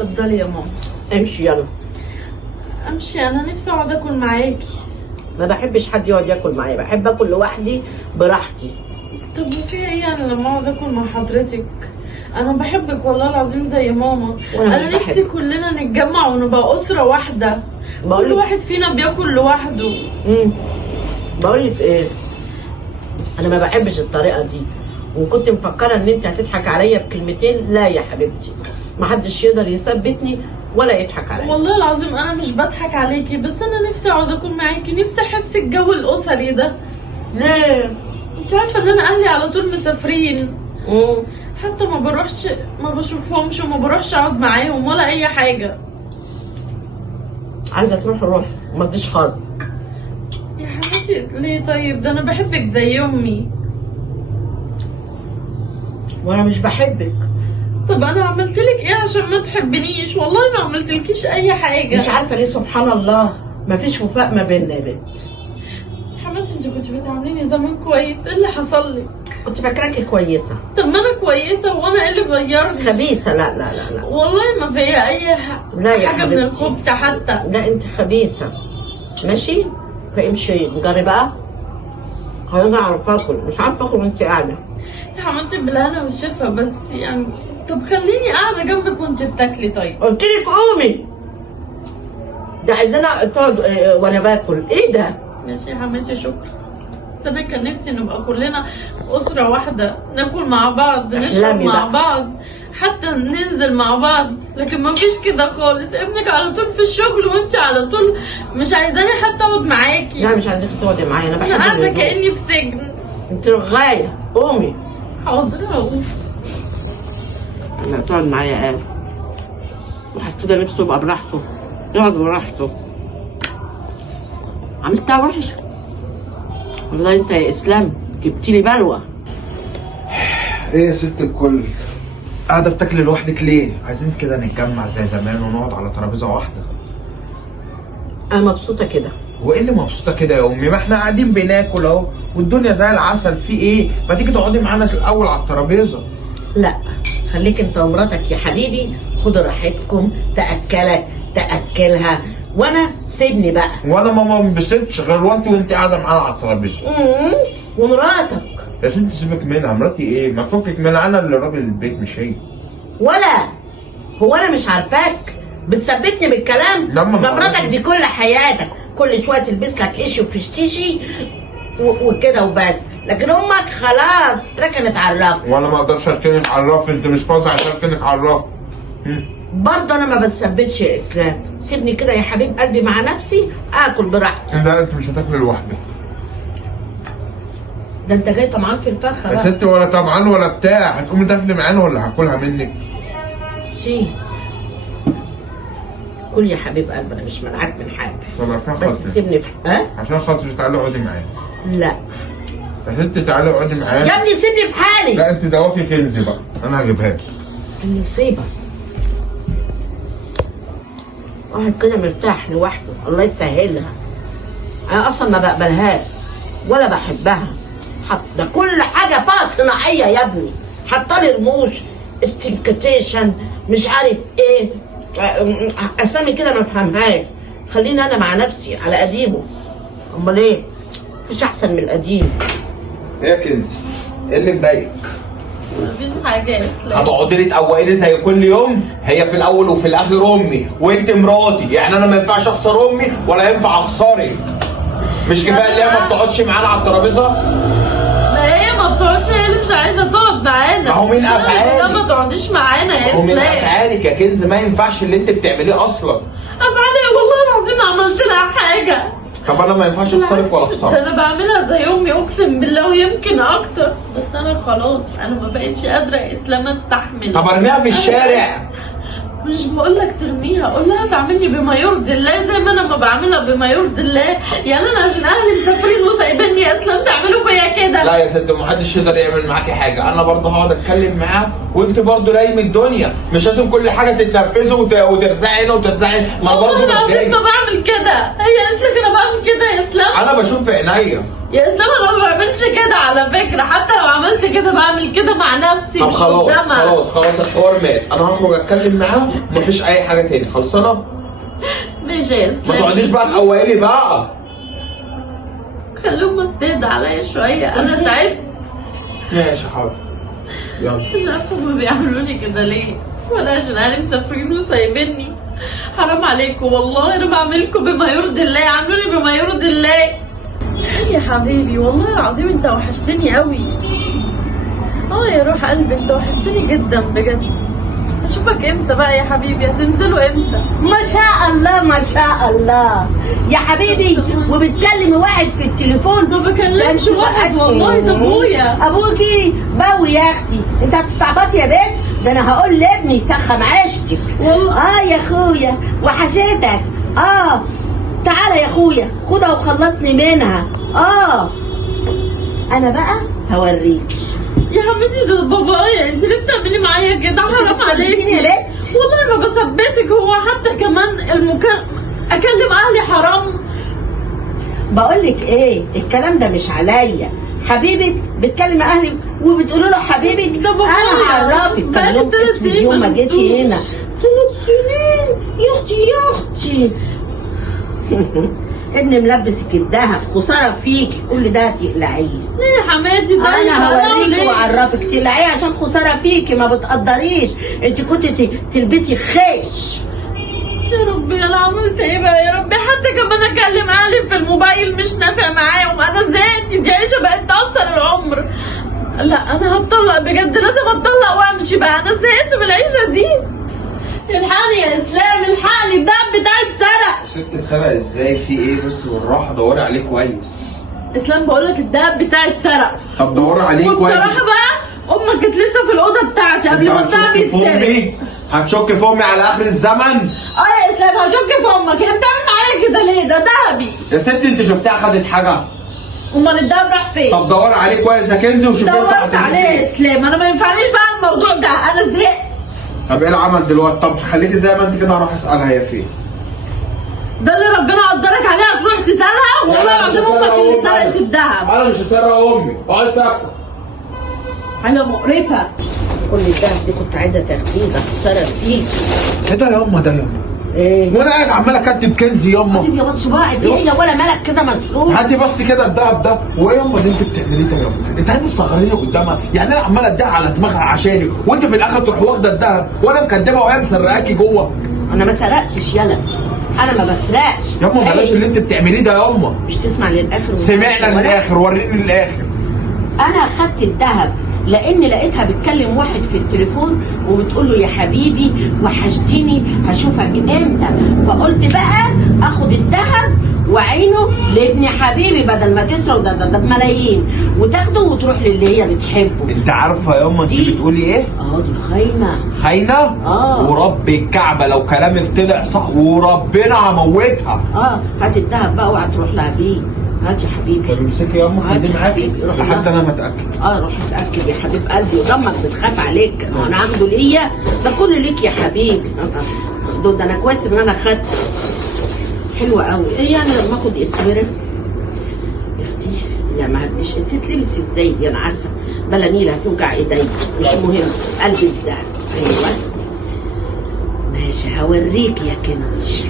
اتفضلي يا ماما. امشي يلا. امشي؟ انا نفسي اقعد اكل معاكي. ما بحبش حد يقعد ياكل معايا، بحب اكل لوحدي براحتي. طب وفي ايه يعني لما اقعد اكل مع حضرتك؟ انا بحبك والله العظيم زي ماما. وأنا مش انا نفسي بحبك. كلنا نتجمع ونبقى اسره واحده. بقول كل لك واحد فينا بياكل لوحده. بقول لك ايه، انا ما بحبش الطريقه دي، وكنت مفكره ان انت هتضحك عليا بكلمتين. لا يا حبيبتي، ما حدش يقدر يثبتني ولا يضحك عليا. والله العظيم انا مش بضحك عليكي، بس انا نفسي اقعد اكل معاكي، نفسي احس الجو الاسري ده. ليه؟ انت عارفه ان انا اهلي على طول مسافرين، مم. حتى ما بروحش، ما بشوفهمش وما بروحش اقعد معاهم ولا اي حاجه. عايزه تروح روح، ما تجيش خالص. يا حبيبتي ليه طيب؟ ده انا بحبك زي امي. وانا مش بحبك. طب انا عملتلك ايه عشان ما تحبنيش؟ والله ما عملتلكيش اي حاجه. مش عارفه ليه سبحان الله ما فيش وفاء ما بيننا يا بنت. يا حبيبتي انت كنت بتعامليني زمان كويس، ايه اللي حصل لك؟ كنت فاكراكي كويسه. طب ما انا كويسه، وانا ايه اللي غيرني؟ خبيثه. لا لا لا لا. والله ما فيها اي لا يا حاجه من حبيبتي. الخبز حتى. لا انت خبيثه. ماشي؟ فامشي نجري بقى. خليني اعرف اكل، مش عارفه اكل وانت قاعده. يا حماتي بالهنا والشفا، بس يعني طب خليني قاعده جنبك وانت بتاكلي. طيب قلت لك قومي. ده عايزانا تقعد وانا باكل، ايه ده؟ ماشي يا حماتي، شكرا. بس انا كان نفسي نبقى كلنا اسره واحده، ناكل مع بعض، نشرب أحلامي مع بقى. بعض، حتى ننزل مع بعض. لكن ما فيش كده خالص، ابنك على طول في الشغل وانت على طول مش عايزاني حتى اقعد معاكي. لا مش عايزاكي تقعدي معايا، انا انا بحب قاعده الهدوء. كاني في سجن. انت رغايه، قومي. حاضر اهو. لا تقعد معايا قال. واحد كده نفسه يبقى براحته، يقعد براحته. عملتها وحش والله. انت يا اسلام جبتيلي بلوى. ايه يا ست الكل، قاعدة بتاكلي لوحدك ليه؟ عايزين كده نتجمع زي زمان ونقعد على ترابيزة واحدة. انا مبسوطه كده. وايه اللي مبسوطة كده يا امي؟ ما احنا قاعدين بناكل اهو والدنيا زي العسل، في ايه؟ ما تيجي تقعدي معانا الاول على الترابيزة. لا خليك انت ومراتك يا حبيبي، خدوا راحتكم، تاكلك تاكلها، وانا سيبني بقى. وانا ما انبسطش غير وانت قاعدة معانا على الترابيزة. ومراتك. يا ست سيبك منها، مراتي ايه؟ ما تفكك منها، انا اللي راجل البيت مش هي. ولا هو انا مش عارفاك بتثبتني بالكلام؟ لما ده مراتك معرفش. دي كل حياتك، كل شويه تلبس لك قش وفشتيشي وكده وبس، لكن امك خلاص ركنت على الرف. وانا ما اقدرش اركنك على الرف، انت مش فاضي عشان اركنك على الرف. برضه انا ما بثبتش يا اسلام، سيبني كده يا حبيب قلبي مع نفسي اكل براحتي. لا انت مش هتاكلي لوحدك. ده انت جاي طمعان في الفرخه يا بقى. ست ولا طبعا ولا بتاع، هتقومي تاكلي معانا ولا هاكلها منك؟ شي كل يا حبيب قلبي، انا مش منعك من حاجه، طب عشان بس خاطري، سيبني في عشان خاطري تعالي اقعدي معايا. لا يا ست تعالي اقعدي معايا. يا ابني سيبني في حالي. لا انت دوافي كنزي بقى، انا هجيبها لك. المصيبه واحد كده مرتاح لوحده، الله يسهلها. انا اصلا ما بقبلهاش ولا بحبها. ده كل حاجه فيها صناعيه يا ابني، حاطه لي رموش، استنكتيشن، مش عارف ايه، اسامي كده ما افهمهاش. خليني انا مع نفسي على قديمه. امال ايه؟ مفيش احسن من القديم. ايه يا كنزي؟ ايه اللي مضايقك؟ مفيش حاجه يا اسلام. هتقعدي لي تقوقي لي زي كل يوم؟ هي في الاول وفي الاخر امي وانت مراتي، يعني انا ما ينفعش اخسر امي ولا ينفع اخسرك. مش كفايه اللي هي ما بتقعدش معانا على الترابيزه؟ ما هي ما بتقعدش، هي اللي مش عايزه تقعد معانا. ما هو من أفعالي. لا ما تقعديش معانا يا ومن اسلام. افعالك يا كنز، ما ينفعش اللي انت بتعمليه اصلا. افعالي والله العظيم عملت لها حاجه. طب انا ما ينفعش اخسرك ولا ده اخسرك. انا بعملها زي امي اقسم بالله ويمكن اكتر، بس انا خلاص انا ما بقتش قادره يا اسلام استحمل. طب ارميها في الشارع. مش بقول لك ترميها، قول لها تعملني بما يرضي الله زي ما انا ما بعملها بما يرضي الله. يعني انا عشان اهلي مسافرين وسايبيني يا اسلام تعملوا فيا كده؟ لا يا ست، محدش يقدر يعمل معاكي حاجه، انا برضه هقعد اتكلم معاه وانت برضه لايم الدنيا، مش لازم كل حاجه تتنفذي وترزعي هنا وترزعي. ما والله برضه العظيم بتضايق. ما بعمل كده، هي قالت لك انا بعمل كده يا اسلام؟ انا بشوف في عينيا يا اسلام انا ما بعملش كده على فكره، حتى لو عملت كده بعمل كده مع نفسي طب مش خلاص قدامها. خلاص الحوار مات، انا هخرج اتكلم معاه ومفيش اي حاجه تاني. خلصانه؟ ماشي يا اسلام. ما تقعديش بقى تقوقلي بقى. خلوهم تهدى عليا شويه، انا تعبت. ماشي حاضر يلا. مش عارفه هما بيعملوا لي كده ليه، ولا عشان اهلي مسافرين وسايبيني؟ حرام عليكم والله، انا بعملكم بما يرضي الله، عاملوني بما يرضي الله. يا حبيبي والله العظيم انت وحشتني قوي. يا روح قلبي انت وحشتني جدا بجد. اشوفك امتى بقى يا حبيبي؟ هتنزلوا امتى؟ ما شاء الله ما شاء الله يا حبيبي، وبتكلمي واحد في التليفون؟ ما بكلمش واحد والله، ده ابويا. ابوكي بوي يا اختي، انت هتستعبطي يا بنت؟ ده انا هقول لابني يسخم عيشتك والله. يا اخويا وحشتك. تعالى يا اخويا خدها وخلصني منها. انا بقى هوريك يا حبيبتي ده بابايا، انت ليه بتعملي معايا كده؟ حرام عليكي يا بنت. والله ما بثبتك، هو حتى كمان اكلم اهلي حرام. بقولك ايه، الكلام ده مش عليا. حبيبك بتكلم اهلي وبتقولوا له حبيبك؟ ده بابايا. انا هعرفك كان يوم اسود يوم ما جيتي هنا. 3 سنين يا اختي يا اختي. ابني ملبسك الدهب، خساره فيكي، كل ده هتقلعيه. ليه يا حماتي؟ ده انا هوريكي واعرفك تقلعيه عشان خساره فيكي، ما بتقدريش. انت كنت تلبسي خيش. يا ربي انا عملت ايه بقى يا ربي؟ حتى كمان اكلم اهلي في الموبايل مش نافع معاهم، انا زهقت، دي عيشه بقت تاثر العمر. لا انا هتطلق بجد، لازم اتطلق وامشي بقى، انا زهقت من العيشه دي. الحقني يا اسلام الحقني، الدهب بتاعي اتسرق. ست اتسرق ازاي؟ في ايه بس؟ بالراحه دوري عليه كويس. اسلام بقول لك الدهب بتاعي اتسرق. طب دوري عليه كويس. وبصراحه بقى امك كانت لسه في الاوضه بتاعتي قبل ما الدهب يتسرق. هتشك في امي على اخر الزمن؟ يا اسلام هشك في امك، هي بتعمل معايا كده ليه؟ ده دهبي يا ست انت شفتها خدت حاجه؟ امال الدهب راح فين؟ طب دوري عليه كويس يا كنزي وشوفي دورت عليه يا اسلام، انا ما ينفعنيش بقى الموضوع ده، انا زهقت. طب ايه العمل دلوقتي؟ طب خليكي زي ما انت كده، هروح اسالها هي فين. ده اللي ربنا قدرك عليه هتروح تسالها؟ والله العظيم امك اللي سرقت الدهب. انا مش هسرق امي، اقعد ساكته. حاجه مقرفه. كل الدهب دي كنت عايزه تاخديه، ده خساره فيك. ايه ده ياما ده ياما؟ ايه؟ وانا قاعد عمال اكتب كنزي ياما. هاتي يا بط صباعي دي هي ولا مالك كده مسروق. هاتي بس كده الدهب ده. وايه ياما اللي انت بتعمليه ده ياما؟ انت عايزه تصغريني قدامها؟ يعني انا عمال اديها على دماغها عشانك، وانت في الاخر تروح واخده الدهب وانا مكدبه وهي مسرقاكي جوه. انا ما سرقتش يلا، انا ما بسرقش ياما بلاش اللي انت بتعمليه ده ياما. مش تسمع للاخر؟ سمعنا للاخر، وريني للاخر. انا اخدت الذهب لان لقيتها بتكلم واحد في التليفون وبتقول له يا حبيبي وحشتني هشوفك امتى، فقلت بقى اخد الذهب وعينه لابن حبيبي بدل ما تسرق ده بملايين، وتاخده وتروح للي هي بتحبه. انت عارفه ياما انت بتقولي ايه؟ دي خاينه. خاينه؟ ورب الكعبه لو كلامك طلع صح وربنا هموتها. هات الذهب بقى اوعى تروح لها بيه. هات يا حبيبي. طب امسكي ياما خليه معاكي لحد انا ما اتاكد. روح اتاكد يا حبيب قلبي، ودمك بتخاف عليك. انا هاخده ليا؟ ده كله ليك يا حبيبي. ده انا كويس ان انا خدت. حلوه قوي. ايه يعني لما اخد اسوره يا اختي؟ لا معلش، انت تلبسي ازاي دي؟ انا عارفه بلا نيله هتوجع ايديك، مش مهم. قلبي الزعل. ايوه ماشي هوريك يا كنزي.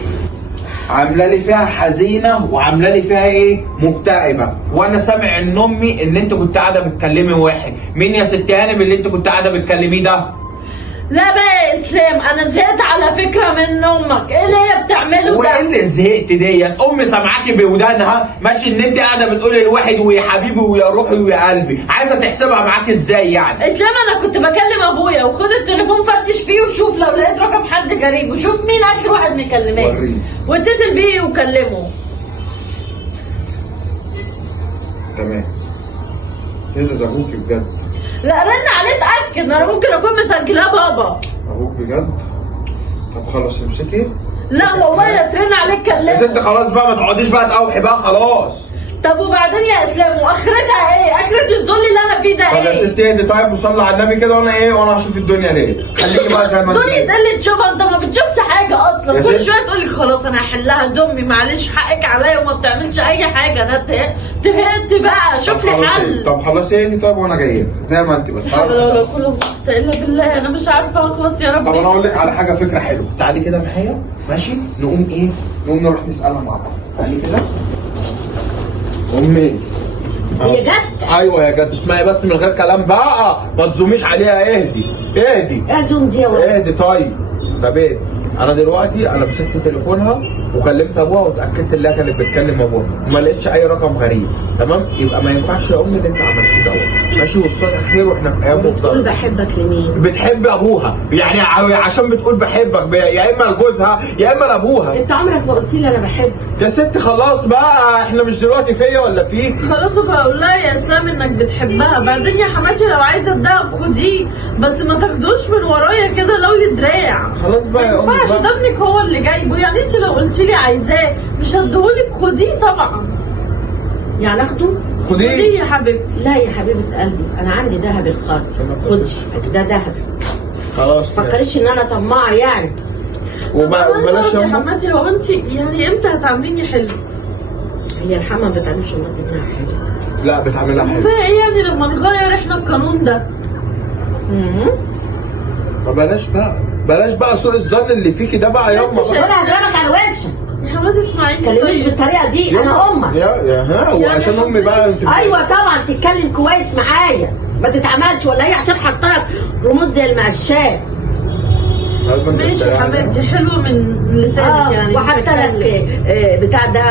عامله لي فيها حزينه وعامله لي فيها ايه؟ مكتئبه، وانا سامع ان امي ان انت كنت قاعده بتكلمي واحد. مين يا ست هانم اللي انت كنت قاعده بتكلميه ده؟ لا بقى يا اسلام انا زهقت على فكره من امك، ايه اللي هي بتعمله ده؟ وايه اللي زهقت دي؟ امي سامعاكي بودانها ماشي ان انت قاعده بتقولي لواحد ويا حبيبي ويا روحي ويا قلبي، عايزه تحسبها معاكي ازاي يعني؟ اسلام انا كنت بكلم ابويا، وخد التليفون فتش فيه وشوف لو لقيت رقم حد غريب، وشوف مين اخر واحد مكلماه وريني واتصل بيه وكلمه. تمام كده. ده ابوكي بجد؟ لا رن عليه اتاكد، انا ممكن اكون مسجلاه بابا. ابوك بجد؟ طب خلاص امسكي. لا والله لا ترن عليه يا ست تكلمه. خلاص بقى، ما تقعديش بقى تقاوحي بقى خلاص. طب وبعدين يا اسلام واخرتها ايه؟ اخرة الذل اللي انا فيه ده طب يا ايه؟ ستي اهدي طيب وصلي على النبي كده، وانا ايه، وانا هشوف الدنيا ليه. خليكي بقى زي ما انت. دنيا ده اللي تشوفها، انت ما بتشوفش حاجه اصلا. يا كل ست. شويه تقول لي خلاص انا هحلها دمي، معلش حقك عليا وما بتعملش اي حاجه. انا تهدت بقى، شوف لي حل. طب خلاص اهدي طيب وانا جاي زي ما انت بس. لا حول ولا قوه الا بالله، انا مش عارفه اخلص يا رب. طب انا اقول لك على حاجه، فكره حلوه. تعالي كده معايا ماشي، نقوم ايه، نقوم نروح نسالها مع بعض. تعالي كده امي. هي جت؟ ايوه يا جد، اسمعي بس من غير كلام بقى، ما تزوميش عليها. اهدي اهدي ايه زوم دي يا ولد؟ اهدي طيب. طب ايه، انا دلوقتي انا مسكت تليفونها وكلمت ابوها واتاكدت ان هي كانت بتكلم ابوها وما لقيتش اي رقم غريب. تمام، يبقى ما ينفعش يا امي اللي انت عملتيه دوت ماشي. والصلح خير واحنا في ايام بتقول مفترض. بحبك لمين؟ بتحب ابوها يعني، عشان بتقول بحبك يا اما لجوزها يا اما لابوها. انت عمرك ما قلت لي انا بحبك. يا ست خلاص بقى، احنا مش دلوقتي فيا ولا فيك. خلاص بقى اقول لها يا اسلام انك بتحبها. بعدين يا حماتي لو عايزه الدهب خديه، بس ما تاخدوش من ورايا كده لو يدراع. خلاص بقى يا ما امي ينفعش، بقى. ده ابنك هو اللي جايبه. يعني انت لو قلت لي عايزاه مش هديهولك، خديه طبعا. يعني اخده؟ خديه. خديه يا حبيبتي. لا يا حبيبه قلبي، انا عندي ذهب الخاص. خدي ده ذهب. خلاص ما تفكريش ان انا طماعه يعني. وبلاش يا يا امي. حماتي، هو انت يعني امتى هتعامليني حلو؟ هي الحما ما بتعملش منها حلو. لا بتعملها حلو. كفايه ايه يعني لما نغير احنا القانون ده؟ ما بلاش بقى سوء الظن اللي فيكي ده بقى ياما انت بقى. وانا هضربك على وشك. يا حماتي اسمعيني تكلمنيش طيب. بالطريقه دي، انا امك. يا ها، وعشان امي بقى انت. ايوه طبعا تتكلم كويس معايا، ما تتعملش ولا هي عشان حاطه لك رموز زي المقشات. ماشي يا حبيبتي، حلوه من لسانك يعني. وحاطه لك بتاع ده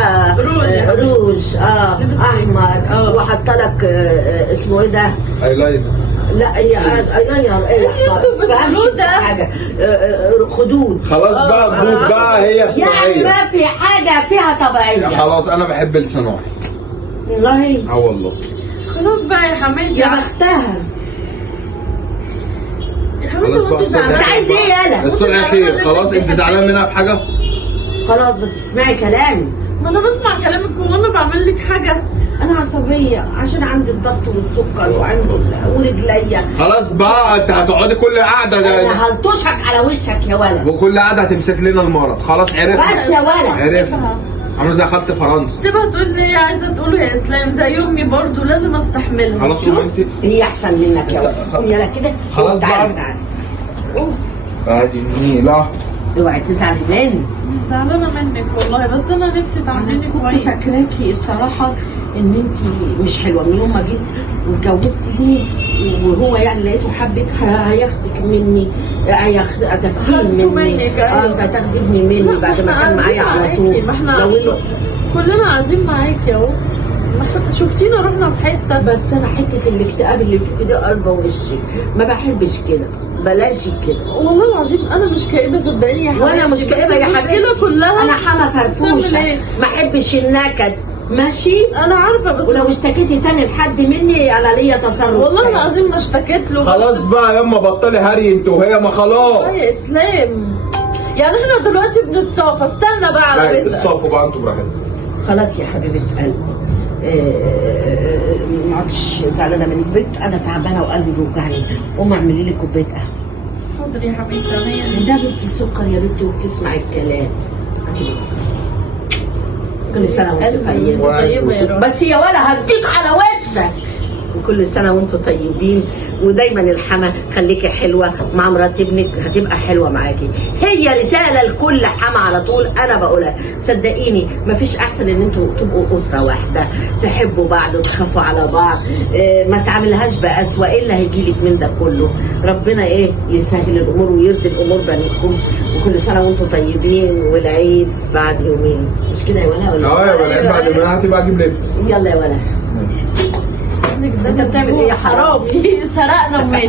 روج احمر. وحاطه لك اسمه ايه ده؟ ايلاينر. لا هي ايلاينر ايه انتوا بتقولوا ده حاجه خدود. خلاص بقى خدود بقى، هي يعني صناعيه. ما في حاجه فيها طبيعيه. خلاص انا بحب الصناعي. والله والله. خلاص بقى يا حماتي. يا بختها. يا حماتي خلاص هو بقى انت زعلانه؟ انت عايز ايه يالا؟ الصلح خير. خلاص انت زعلان منها في حاجه؟ خلاص بس اسمعي كلامي. ما انا بسمع كلامك وانا بعمل لك حاجه. انا عصبيه عشان عندي الضغط والسكر وعندي ورجليا. خلاص بقى، انت هتقعدي كل قعده انا هلطشك على وشك يا ولد. وكل قعده هتمسك لنا المرض. خلاص عرفنا. بس يا ولد. عرفنا. عامله زي خالة فرنسا. سيبها تقول لي هي عايزه تقوله يا اسلام، زي امي برضو لازم استحملها. خلاص شوف. انت. هي احسن منك يا ولد. قوم يلا كده. خلاص تعالى بقى. تعالى. قوم. ادي النيله. اوعي تزعلي مني. زعلانه منك والله، بس انا نفسي تعامليني كنت كويس. فاكراكي بصراحه ان انت مش حلوه. من يوم ما جيت واتجوزتني وهو يعني لقيته حبك هياخدك مني، هتاخديه خدته مني. منك، أيوة. انت هتاخدي ابني مني بعد ما كان معايا على طول. ما احنا لو إنه- كلنا قاعدين معاكي اهو. شفتينا رحنا في حته. بس انا حته الاكتئاب اللي في ده قلبه وشي ما بحبش كده. بلاش كده. والله العظيم انا مش كئيبه صدقيني يا حبيبتي. وانا مش كئيبه يا حبيبتي. المشكله كلها انا حما فرفوشه. تعمل إيه؟ ما احبش النكد. ماشي. انا عارفه بس ولو اشتكيتي تاني لحد مني انا ليا تصرف. والله تاني. العظيم ما اشتكيت له. خلاص بقى ياما بطلي هري انت وهي، ما خلاص. يا اسلام، يعني احنا دلوقتي بنتصافى. استنى بقى على لا بيتنا. الصافوا بقى انتوا براحتكم. خلاص يا حبيبه قلبي. ما عدتش زعلانه من البيت. انا تعبانه وقلبي بيوجعني. قومي اعملي لي كوبايه قهوه. حاضر يا حبيبتي عينيا. ده بنتي سكر يا بنتي وبتسمع الكلام. هاتي لي كل سنه وانت طيبه. طيبه يا روحي. بس يا ولا هديك على وشك. وكل سنه وانتم طيبين. ودايما الحما خليكي حلوه مع مرات ابنك، هتبقى حلوه معاكي. هي رساله لكل حما على طول انا بقولها. صدقيني مفيش احسن ان انتوا تبقوا اسره واحده، تحبوا بعض وتخافوا على بعض. ما تعملهاش بقسوه. ايه اللي هيجيلك من ده كله؟ ربنا يسهل الامور ويرضي الامور بينكم. وكل سنه وانتم طيبين. والعيد بعد يومين، مش كده يا ولا؟ يا بنات بعد ما هتبقى اجيب لبس. يلا يا ولا. انت بتعمل ايه يا حرامي؟ حرامي سرقنا وماشي.